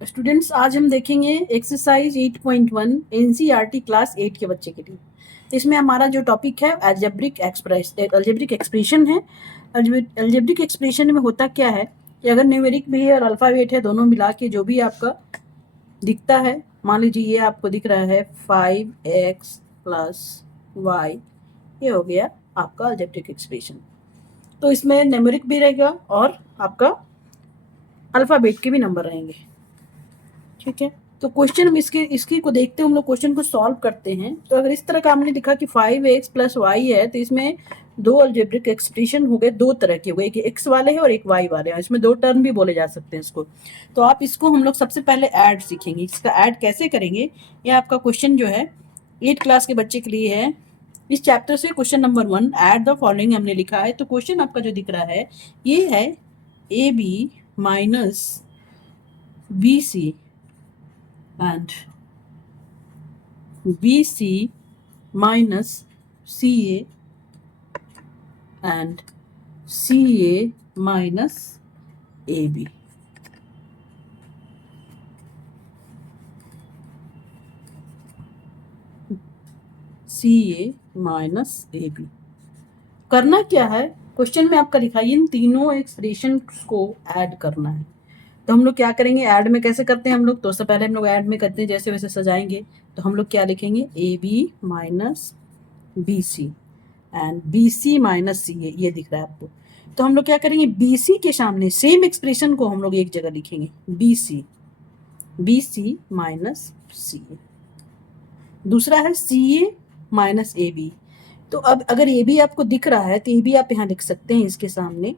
Students, आज हम देखेंगे एक्सरसाइज 8.1 एनसीईआरटी क्लास 8 के बच्चे के लिए। इसमें हमारा जो टॉपिक है अलजेब्रिक एक्सप्रेशन है। अलजेब्रिक एक्सप्रेशन में होता क्या है कि अगर न्यूमेरिक भी है और अल्फाबेट है, दोनों मिला के जो भी आपका दिखता है, मान लीजिए ये आपको दिख रहा है 5x प्लस वाई, ये हो गया आपका अलजेब्रिक एक्सप्रेशन। तो इसमें न्यूमेरिक भी रहेगा और आपका अल्फाबेट के भी नंबर रहेंगे। ठीक है, तो क्वेश्चन हम इसकी को देखते हैं, हम लोग क्वेश्चन को सॉल्व करते हैं। तो अगर इस तरह का हमने लिखा कि 5x प्लस वाई है, तो इसमें दो अलजेब्रिक एक्सप्रेशन हो गए, दो तरह के हो गए, एक एक्स वाले हैं और एक वाई वाले हैं। इसमें दो टर्म भी बोले जा सकते हैं इसको। तो आप इसको हम लोग सबसे पहले ऐड सीखेंगे। इसका ऐड कैसे करेंगे, ये आपका क्वेश्चन जो है 8 क्लास के बच्चे के लिए है। इस चैप्टर से question number 1 add the following हमने लिखा है। तो क्वेश्चन आपका जो दिख रहा है ये है A B minus B C and BC minus CA and CA minus AB. CA minus AB करना क्या है, क्वेश्चन में आपका लिखा है इन तीनों एक्सप्रेशन को ऐड करना है। तो हम लोग क्या करेंगे, ऐड में कैसे करते हैं हम लोग, तो सबसे पहले हम लोग ऐड में करते हैं, जैसे वैसे सजाएंगे। तो हम लोग क्या लिखेंगे, A B minus B C and B C minus C, ये दिख रहा है आपको। तो हम लोग क्या करेंगे, बी सी के सामने सेम एक्सप्रेशन को हम लोग एक जगह लिखेंगे, बी सी माइनस सी। दूसरा है सी ए माइनस ए बी। तो अब अगर ए बी आपको दिख रहा है तो ए बी आप यहाँ लिख सकते हैं इसके सामने,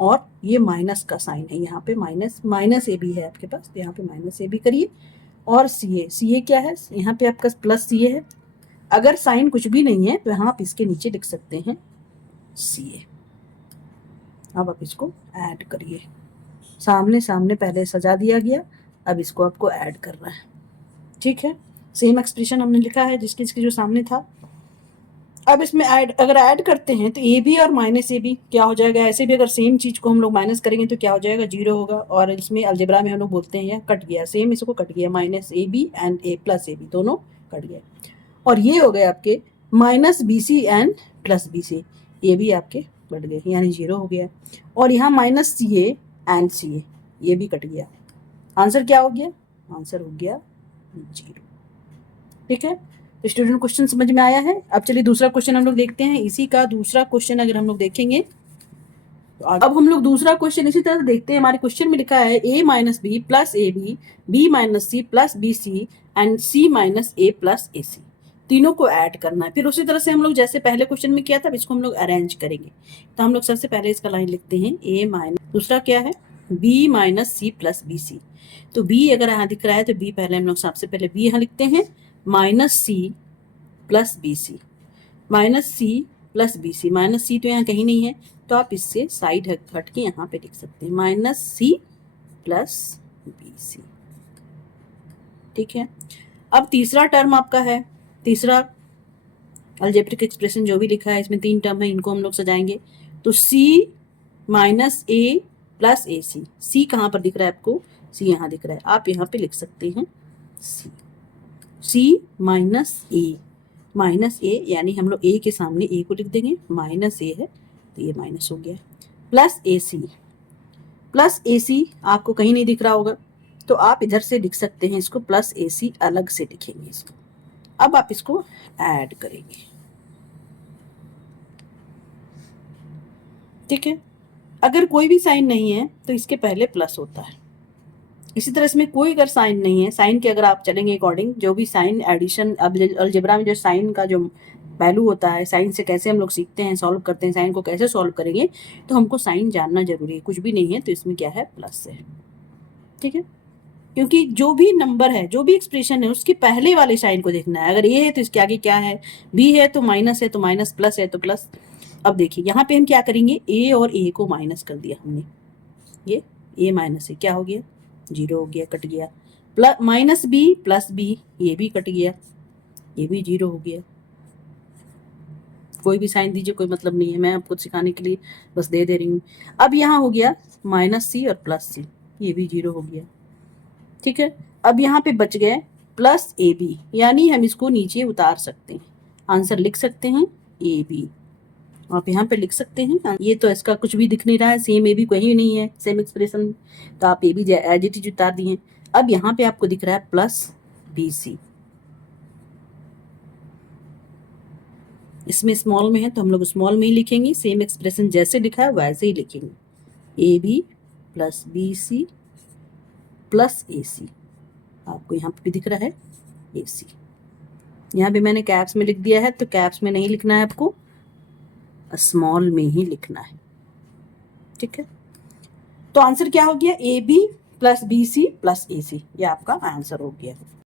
और ये माइनस का साइन है, यहाँ पे माइनस ए बी है आपके पास, तो यहाँ पे माइनस ए बी करिए। और सी ए क्या है, यहाँ पे आपका प्लस सी ए है। अगर साइन कुछ भी नहीं है तो यहाँ आप इसके नीचे लिख सकते हैं सी ए। अब आप इसको ऐड करिए, सामने सामने पहले सजा दिया गया, अब इसको आपको ऐड करना है। ठीक है, सेम एक्सप्रेशन हमने लिखा है जिसके जो सामने था। अब इसमें अगर ऐड करते हैं तो ए बी और माइनस ए बी क्या हो जाएगा, ऐसे भी अगर सेम चीज को हम लोग माइनस करेंगे तो क्या हो जाएगा, 0 होगा। और इसमें अलजेब्रा में हम लोग बोलते हैं कट गया, सेम इसको कट गया, minus A B and A plus A B दोनों कट गए। और ये हो गए आपके minus B C and plus B C, ये भी आपके कट गए, यानी 0 हो गया। और यहाँ माइनस सी ए एंड सी ए, ये भी कट गया। आंसर क्या हो गया, आंसर हो गया 0। ठीक है, तो स्टूडेंट क्वेश्चन समझ में आया है। अब चलिए दूसरा क्वेश्चन हम लोग देखते हैं। इसी का दूसरा क्वेश्चन अगर हम लोग देखेंगे तो अब हम लोग दूसरा क्वेश्चन इसी तरह देखते हैं। हमारे क्वेश्चन में लिखा है A minus B plus A B, B minus C plus B C and C minus A plus A C, तीनों को ऐड करना है। फिर उसी तरह से हम लोग जैसे पहले क्वेश्चन में किया था, इसको हम लोग अरेंज करेंगे। तो हम लोग सबसे पहले इसका लाइन लिखते हैं ए माइनस, दूसरा क्या है B minus C plus B C. तो बी अगर यहाँ दिख रहा है तो बी पहले हम लोग सबसे पहले बी यहाँ लिखते हैं, minus C plus B C, minus C plus B C. Minus C तो यहाँ कहीं नहीं है, तो आप इससे साइड हट के यहाँ पे लिख सकते हैं minus C plus B C. ठीक है, अब तीसरा टर्म आपका है, तीसरा अलजेब्रिक एक्सप्रेशन जो भी लिखा है इसमें 3 टर्म है, इनको हम लोग सजाएंगे। तो सी माइनस ए प्लस ए सी, सी कहाँ पर दिख रहा है आपको, सी यहाँ दिख रहा है, आप यहाँ पे लिख सकते हैं सी माइनस ए, यानी हम लोग ए के सामने ए को लिख देंगे, माइनस ए है तो ये माइनस हो गया, प्लस ए सी आपको कहीं नहीं दिख रहा होगा, तो आप इधर से लिख सकते हैं इसको, प्लस ए सी अलग से लिखेंगे इसको। अब आप इसको ऐड करेंगे। ठीक है, अगर कोई भी साइन नहीं है तो इसके पहले प्लस होता है। इसी तरह इसमें कोई अगर साइन नहीं है, साइन के अगर आप चलेंगे अकॉर्डिंग, जो भी साइन एडिशन, अब अलजेब्रा में जो साइन का जो वैल्यू होता है, साइन से कैसे हम लोग सीखते हैं, सॉल्व करते हैं, साइन को कैसे सॉल्व करेंगे, तो हमको साइन जानना जरूरी है। कुछ भी नहीं है तो इसमें क्या है, प्लस है। ठीक है, क्योंकि जो भी नंबर है, जो भी एक्सप्रेशन है, उसके पहले वाले साइन को देखना है। अगर ए है तो इसके आगे क्या है, बी है तो माइनस है तो माइनस, प्लस है तो प्लस। अब देखिए यहाँ पे हम क्या करेंगे, ए और ए को माइनस कर दिया हमने, ये ए माइनस है, क्या हो गया, 0 हो गया, कट गया। Plus minus B plus B, ये भी कट गया, ये भी 0 हो गया। कोई भी साइन दीजिए, कोई मतलब नहीं है, मैं आपको सिखाने के लिए बस दे रही हूँ। अब यहाँ हो गया माइनस सी और प्लस सी, ये भी 0 हो गया। ठीक है, अब यहाँ पे बच गए प्लस ए बी, यानी हम इसको नीचे उतार सकते हैं, आंसर लिख सकते हैं ए बी। आप यहाँ पे लिख सकते हैं, ये तो इसका कुछ भी दिख नहीं रहा है, सेम ए बी कहीं नहीं है, सेम एक्सप्रेशन, तो आप A B as it is उतार दिए। अब यहाँ पे आपको दिख रहा है प्लस बी सी, इसमें स्मॉल में है तो हम लोग स्मॉल में ही लिखेंगे, सेम एक्सप्रेशन जैसे लिखा है वैसे ही लिखेंगे, A B plus B C plus A C. आपको यहाँ पे भी दिख रहा है ए सी, यहाँ पे मैंने कैप्स में लिख दिया है, तो कैप्स में नहीं लिखना है आपको, स्मॉल में ही लिखना है। ठीक है, तो आंसर क्या हो गया, A B plus B C plus A C, ये आपका आंसर हो गया।